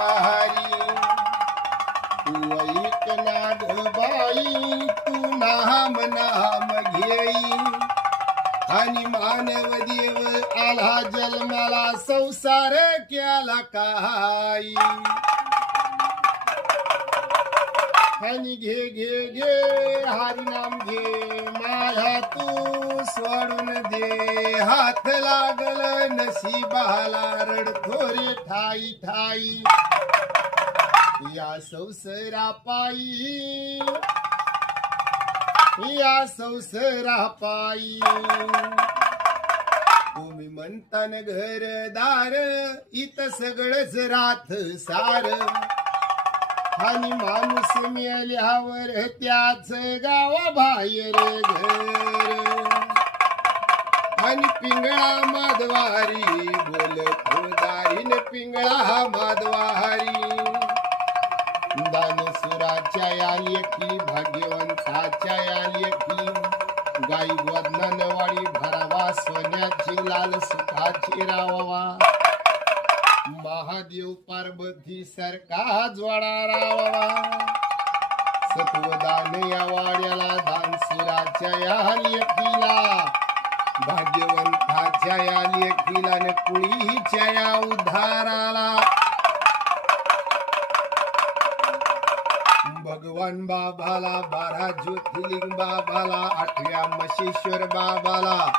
वारी तू ऐक नाग बाई तू नाम नाम घेई। आणि मानव देव आला जन्माला संसार केला काही। आणि घे घे घे हरिनाम घे माझा तू सोडून दे. हात लागल नशिबाला रडथोरे ठाई ठाई. या संसरा पायी या संसरा पायी तुम्ही म्हणतान घरदार इथं सगळंच राथ सार. आणि माणूस मेल्यावर त्याच गावा बाहेर घर. आणि पिंगळा माधवारी बोल दारीन पिंगळा माधवारी दानसुराच्या या लेखी भाग्यवंताच्या या लेखी गाई गोदनवाडी भरावा सोन्याची लाल सुखाची रावावा. महादेव पार्वती सरका ज्वाळा रावावा. सत्वदान या वाड्याला दानसुराच्या या लेखीला भाग्यवंताच्या या लेखीला न कुळीच्या या उद्धाराला. भगवान बाबाला बारा ज्योतिलिंग बाबाला आठव्या मशेश्वर बाबाला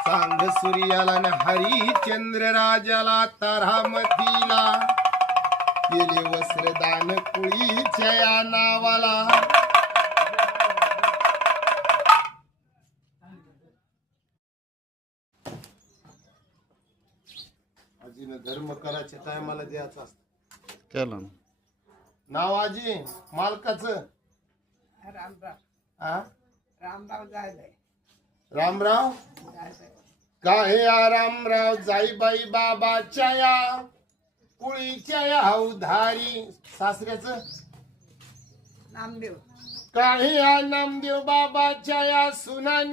सांग सूर्याला न हरिचंद्र राजाला तारामतीला. केले वस्त्रदान कुळीच्या या आजीनं धर्म करायच्या टायमाला द्यायचा असत. केलं ना. नाव आजी मालकाचं? रामराव. आ? रामराव जायलंय रामराव? जायलंय काहे आरामराव जाईबाई बाबाच्या या कुळीच्या या उधारी सासऱ्याचं? नामदेव. काहे या नामदेव बाबाच्या या सुनान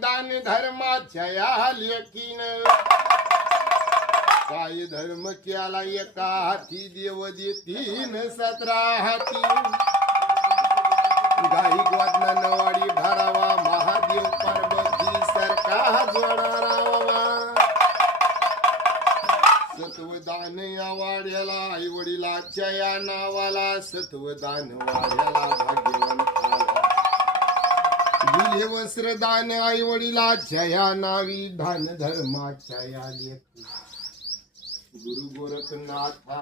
दान धर्माच्या या लेकीन? काय धर्म केला एका हाती देव देतीन सतरा हाती. गाई गोदना नवाडी भरावा महादेव पार्वती सरका जोडा रावा सत्वदान या वाड्याला आई वडिलाच्या या नावाला सत्वदान वाड्याला भाग्यवंताला दिले वस्त्रदान आई वडिलाच्या या नावी दान धर्माच्या या लेखी गुरु गोरखनाथा